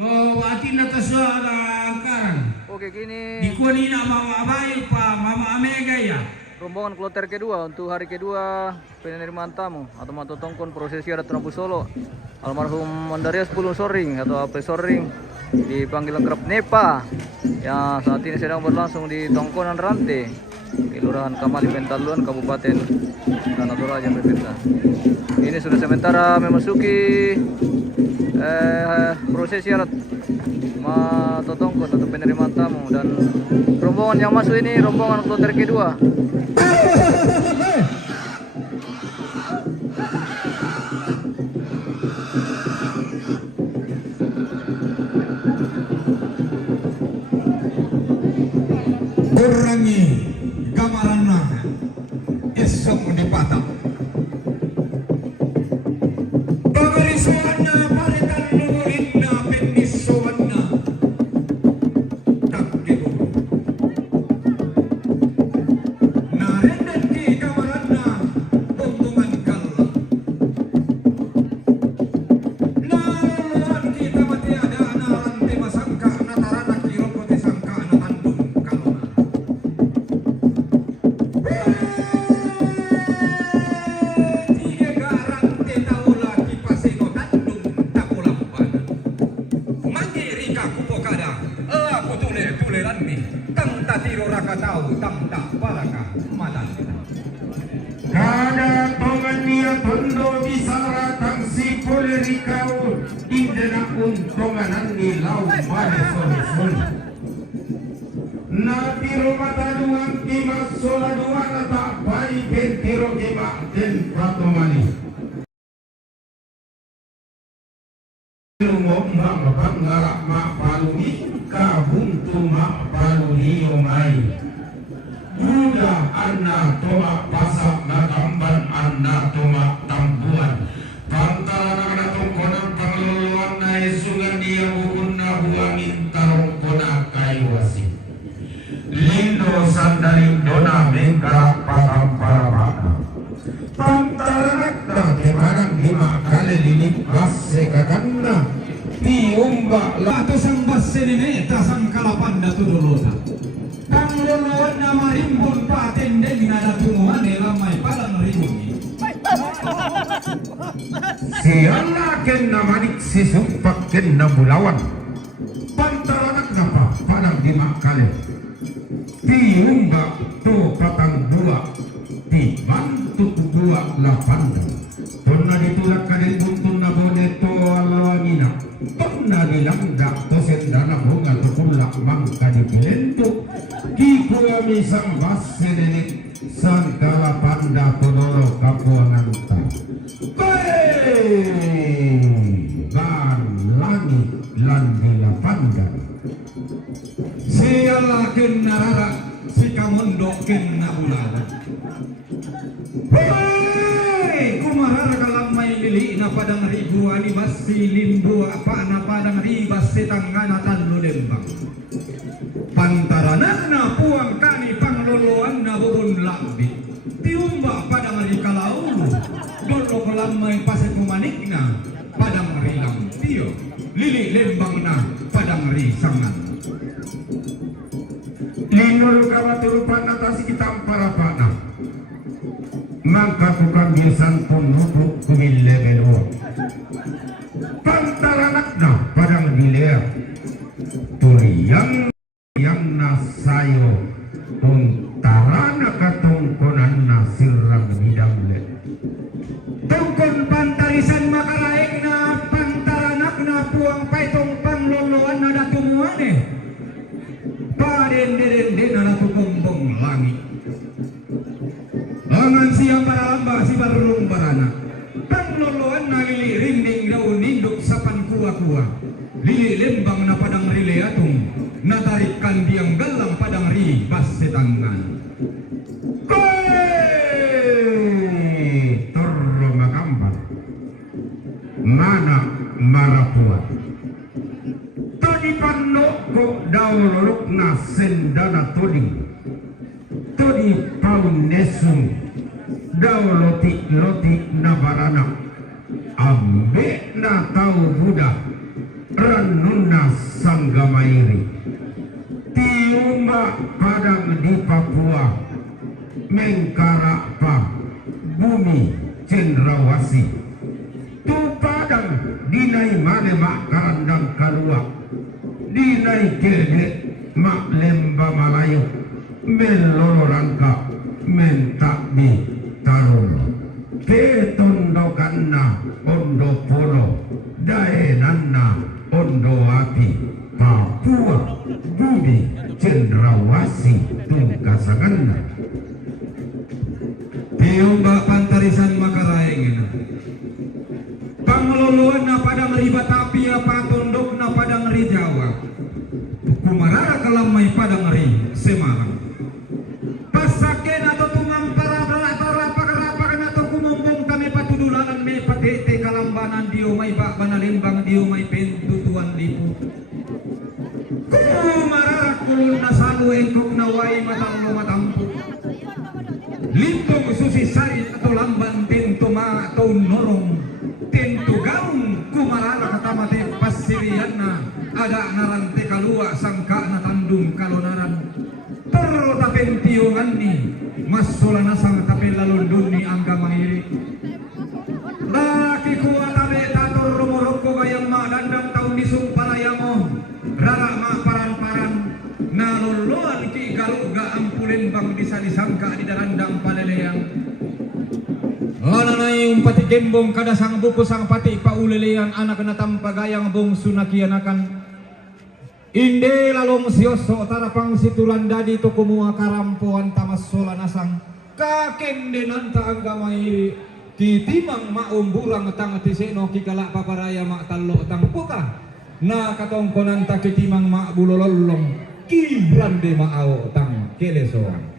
Ko atin na tasara karan. Oke, kini Di kunina mama abayu pa mama amega ya. rombongan kloter kedua untuk hari kedua penerimaan tamu atau matotongkon prosesi adat Rabu Solo almarhum Mandarias Pulung Soring atau Apre Soring dipanggil kerap Nepa yang saat ini sedang berlangsung di Tongkonan Rante Kelurahan Kamali Pentaluan Kabupaten Tanah Toraja Pemirsa. Ini sudah sementara memasuki prosesi adat matotongkon atau penerimaan tamu, dan rombongan yang masuk ini rombongan kloter kedua. Kurangi gamarana esok di patang. Pagarisuanna paritan nurinna pendisuanna takkiru. Narendan di gamarana buntungan kalla. Naruan kita mati ada narante masangka natarana kiropote sangka natandung kalla. Kada tongania tondo bisara tangsi poleri kau indena untonganan di lau mare solusun. Natiro mata duang kima sola duang tak baik kentiro kima den pratomani. Lumok mak bangara mak paluni kabuntu mak paluni omai. Buddha anna toma pasak natamban anna toma tambuan pantara na tongkonan pangluluan na esungan dia bukun na buangin tarong kona kaiwasi lindo sandali dona mengkarak patang parabana pantara nakta kemarang lima kali linik basse kakanda tiumba lato sang basse nene tasang kalapanda tudulota pangluluan na marimbun patendeng na natumuan elamay palang ribungi. Siala ken na manik sisumpak ken na bulawan pantaranak na pa palang dimakale tiumba to patang dua ti mantu dua lapanda tonna ditulak kadin buntun na bone to alawangina tonna dilangdak to sendana bunga to kulak mangka di pilentuk kiku amisang basse nenek sangkala panda podolo kapuangan ta ban langit landila panda siala ken narara si kamondo ken nabulala kumarara kalang may lili na padang ribu ani basi limbu apa na padang ribas setangana tanlo lembang pantaranan na puang kani pangluluan na burun lambi tiumba padang rikalaulu dolo kelamay pasek kumanik na padang rilang tiyo lili lembang na padang risangan linul kawaturupan atasi kita parapana mangka tukang biasan penutup kumile belo pantaranak na padang diler turiang yang nasayo untarana katongkonan nasirang bidang le tongkon pantarisan makaraik na pantaranak na puang paitong pangluluan na datumuane padende na natukumbong langit angan siang para lamba si barulung barana pangluluan na lili rinding daw ninduk sapan kuwa-kuwa lili lembang na padang rileatong natarikan diang galang padang ribas setangan torro magambar mana marapuat tadi panoko dauluruk na sendana todi todi paunesung dauloti na barana ambe na tau budak Ranuna Sanggamairi Tiuma Padang di Papua Mengkarapa Bumi Cendrawasi Tu Padang dinai mane mak karandang kalua dinai kede mak lemba Malayu melolo rangka mentakbi tarulo petondo kanna ondo polo daenanna ondo api Papua Bumi Cendrawasi tungkasanganna Piumba pantarisan makaraeng pangeluluan na padang riba tapi apa tunduk na padang ri Jawa kumarara kalamai padang ri Semarang pasaken atau tumang para apa atau kumumbung kami patudulanan me patete kalambanan dio may bak banalimbang dio may pentutuan lipu kumarara kulul na salu engkok na way matanglo matampu lintong susi sari atau lamban tento ma atau norong tentu gaung kumarara katamate pasirianna ada narante kalua sangka na tandung kalonaran toro tapentiungan ni masola nasang tapel lalundun ni angga mahiri laki kuat abe tator rumoroko bayang ma dandang taun disung palayamo rara ma paran-paran naluluan ki galuga ampulen bang bisa disangka di darandang paleleang Lananay umpati gembong kada sang buku sang pati paulelean anak na tampagayang bong sunakianakan inde lalong sioso tarapang situlan dadi to kumua karampuan tamas sola nasang kakende nanta anggamai titimang maumburang tang tiseno kikala paparaya mak tallo tang puka na katongkonan takitimang mak bulololong kibrande maao tang kelesoan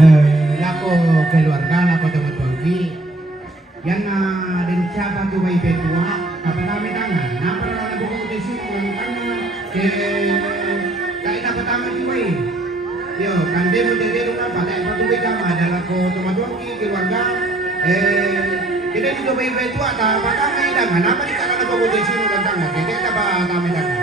lako keluarga lako teman-teman yang din siapa tu may petua kapag namin tangan napara na buko de sini tangan ke dahil dapat tangan di way yo kande mo de na pada patubig kama adalah ko teman-teman keluarga kita dito may petua ta patangay tangan napara di kana na buko de sini tangan kita ba namin tangan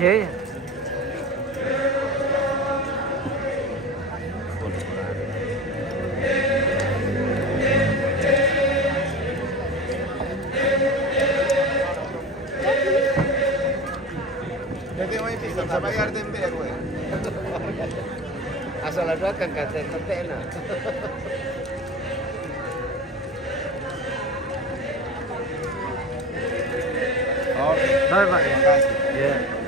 Iya, iya. Jadi mau bisa bayar tempe gue. Asal ada kan kata tempe enak. Oke. Bye, Pak. Terima kasih. Iya.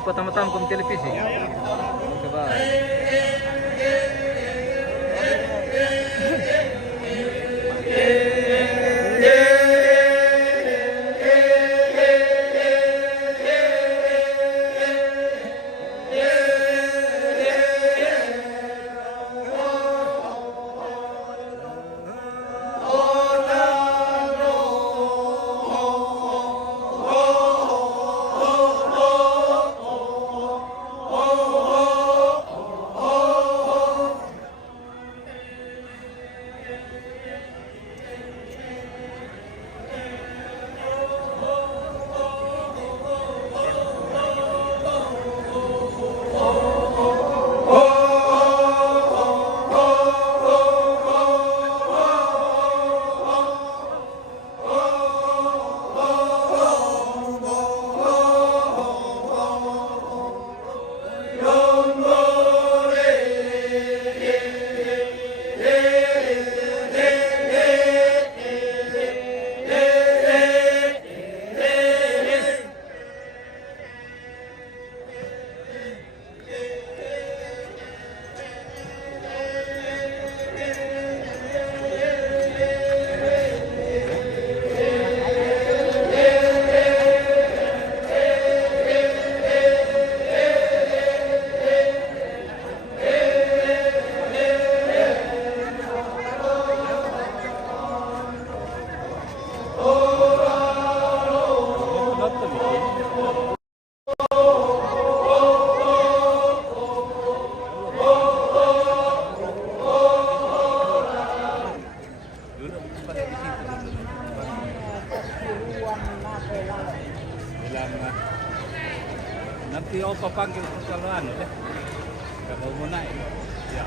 Pertama-tama kom televisi. Oke, bye. Oh Bilang nanti opa panggil kalau anu deh. Kalau mau naik. Ya.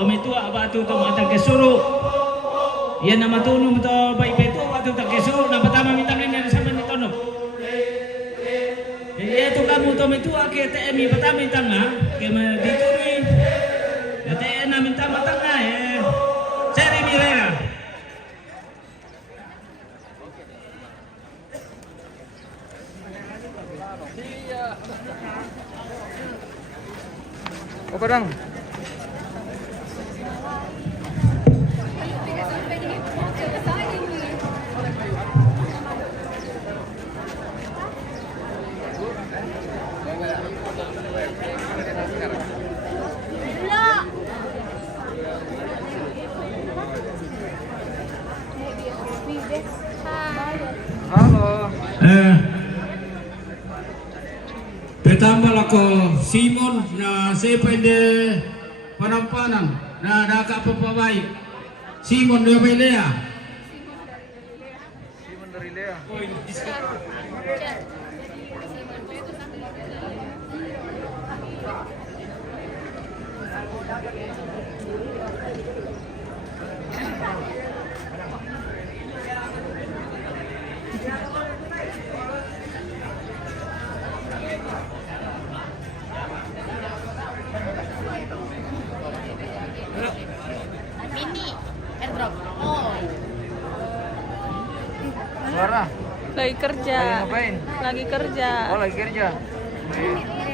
tometua batu to mata kesuru. Ia nama tunu to bai betu batu ta kesuru na pertama minta ini sama ni tono. Itu kamu tometua ke TMI pertama tanga ke dituri. Ya TNA minta matanga cari mirera. Oh, Padang. Halo. Petambal ako Simon na sepende panampanan na nakapapaway. Simon na may Lea. Simon dari Lea. Mini airdrop. Oh. Clara, Lagi kerja. lagi ngapain? Lagi kerja. Oh, lagi kerja.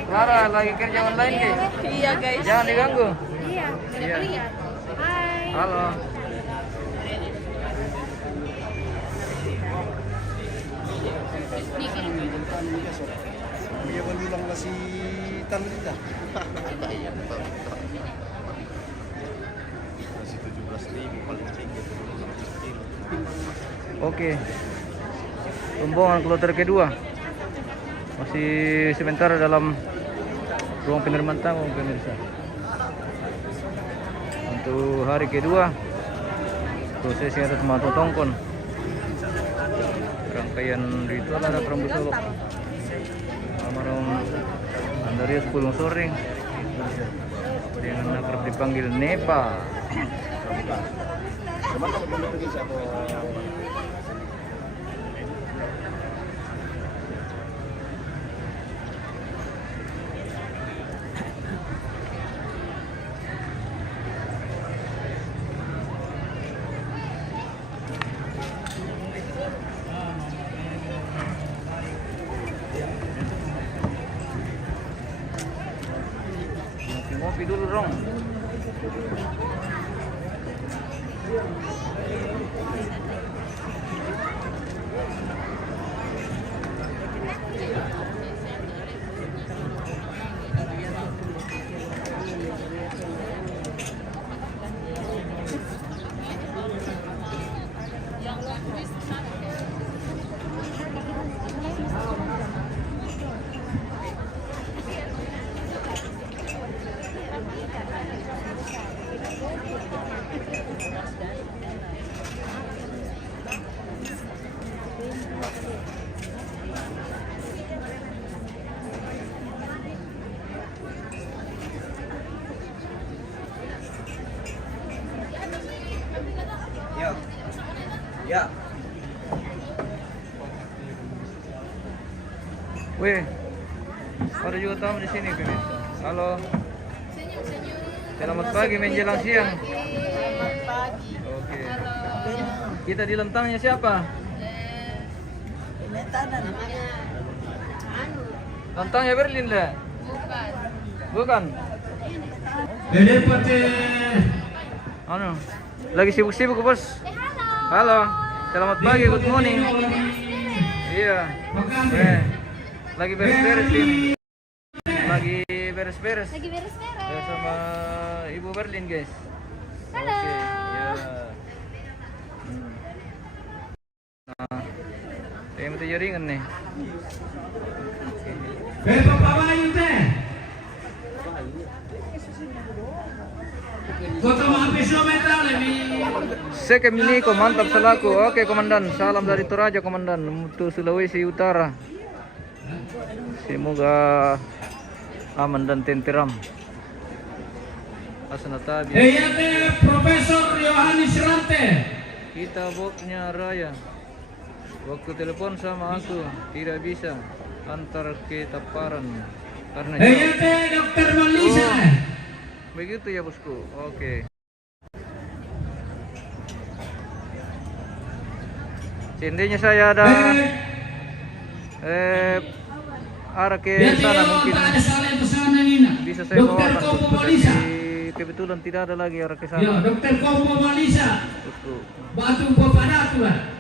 Clara, lagi kerja online ke? Iya, guys. Jangan diganggu. Iya. Iya. Hai. Halo. Dia bilang nasi hitam kita. Masih 17.000 paling tinggi. Oke. Rombongan kloter kedua. Masih sebentar dalam ruang penerimaan tamu pemirsa. Untuk hari kedua prosesi adat Mato Tongkon. Rangkaian ritual adat Rambu Solo. Almarhum Andarius Pulung Soring dengan akrab dipanggil Nepa. Ngopi dulu dong. Ya. Weh, ada juga tamu di sini pemirsa. Halo. Selamat pagi menjelang siang. Oke. Kita di lentangnya siapa? Lentangnya Berlin lah. Bukan. Dede pate. Anu, lagi sibuk-sibuk bos. Halo. Selamat pagi, good morning. Iya. Lagi beres-beres ini. Lagi beres-beres. Lagi beres-beres. Sama Ibu Berlin guys. Halo. Oke, ya. Nah, saya mau jaringan nih. Pagpapaway teh. Kota Mahapisyo Metro lebih. Sekem Niko, mantap selaku. Oke komandan, salam dari Toraja komandan untuk Sulawesi Utara. Semoga aman dan tenteram. atas Natabi. Eyate Profesor Yohanes Rante. Kita boknya Raya. Waktu telepon sama aku tidak bisa antar ke Taparan karena jauh. Eyate Dr. Malisa. Begitu ya bosku. Oke. Seandainya saya ada arah ke sana mungkin bisa saya bawa bantu, tapi kebetulan tidak ada lagi arah ke sana. Ya, Dr. Kombo Malisa. Bosku. Batu Papadatu lah.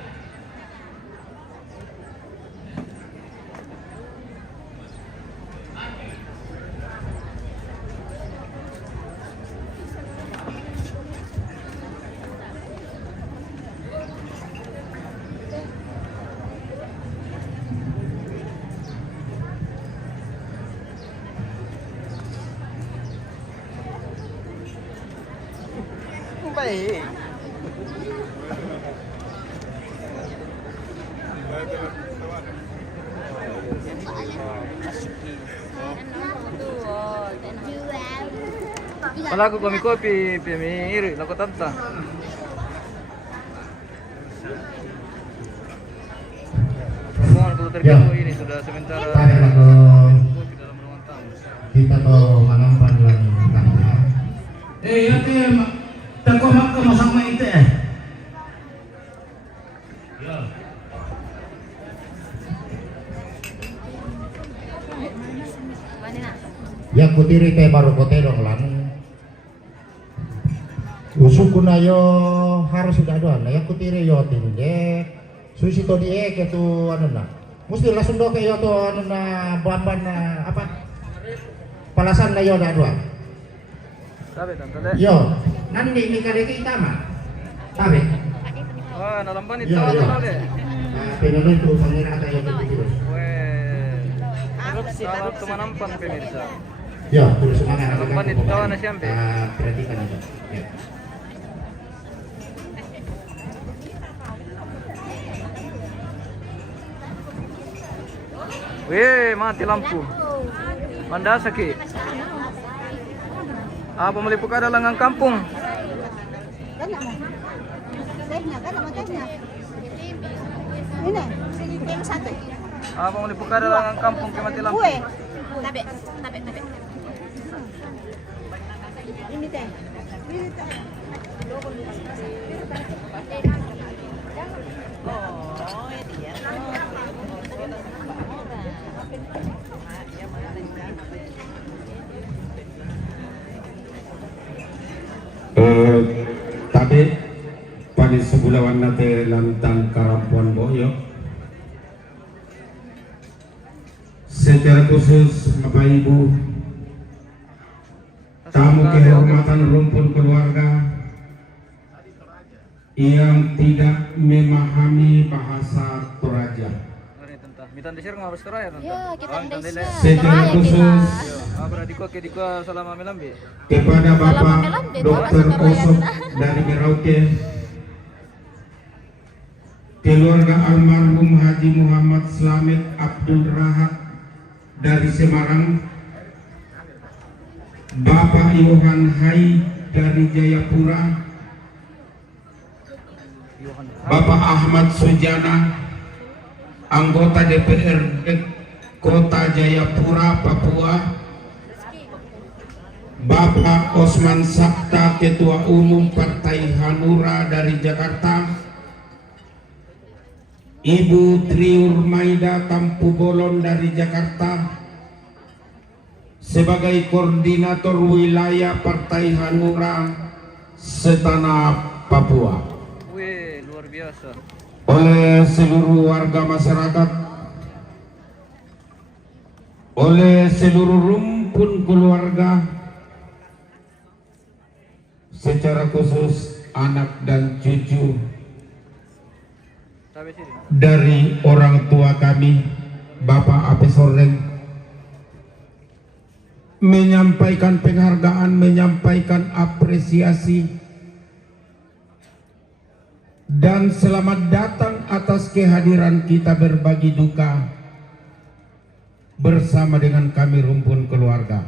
Baik. Kalau aku kopi iri, laku tanta. Mohon kalau terganggu ini sudah sementara Tarik lagu kopi dalam ruangan tamu. kita to manampan lagi tanda. Eyate takomak ko masama ite. Ya. Ya kutiri te baru kote dong lang. Usuku na yo harus sudah doan. Ya kutiri yo tinje. Susi to die ke tu anu na. Mesti langsung do ke yo to anu na bamban na apa? Palasan na yo da doan. Sabi tanta le. Yo, nandi ni kare kita mah. Tabe. Wah, nalamban itu Yo, yo. apa le? Penonton tu pangira tayo begitu. Weh. Salam temanampan pemirsa. Ya, terus semangat. Nalamban itu kawan na siyempre. Perhatikan itu. Ya. Weh, mati lampu. Manda sakit. Apa melipuk ada langang kampung? Ini, yang satu. Apa melipuk ada langang kampung ke mati lampu? Kue. Tabe. Ini teh. Tadi pada sebulawan nate lantang karampuan boyo. Secara khusus Bapak Ibu, tamu kehormatan rumpun keluarga yang tidak memahami bahasa Toraja. Mitan desir ngabas teraya tanta. Ya, kita Indonesia. Secara khusus Abra diko selama melambi. kepada Bapak Melambe, Dr. Bapak Osok Surabaya. dari Merauke, keluarga almarhum Haji Muhammad Slamet Abdul Rahad dari Semarang, Bapak Yohan Hai dari Jayapura, Bapak Ahmad Sujana, anggota DPRD Kota Jayapura, Papua, Bapak Osman Sabta, Ketua Umum Partai Hanura dari Jakarta, Ibu Triur Maida Tampu Bolon dari Jakarta, sebagai Koordinator Wilayah Partai Hanura Setanah Papua. Wih, luar biasa. Oleh seluruh warga masyarakat, oleh seluruh rumpun keluarga, secara khusus anak dan cucu Sabi sini. dari orang tua kami, Bapak Api Soreng, menyampaikan penghargaan, menyampaikan apresiasi dan selamat datang atas kehadiran kita berbagi duka bersama dengan kami rumpun keluarga.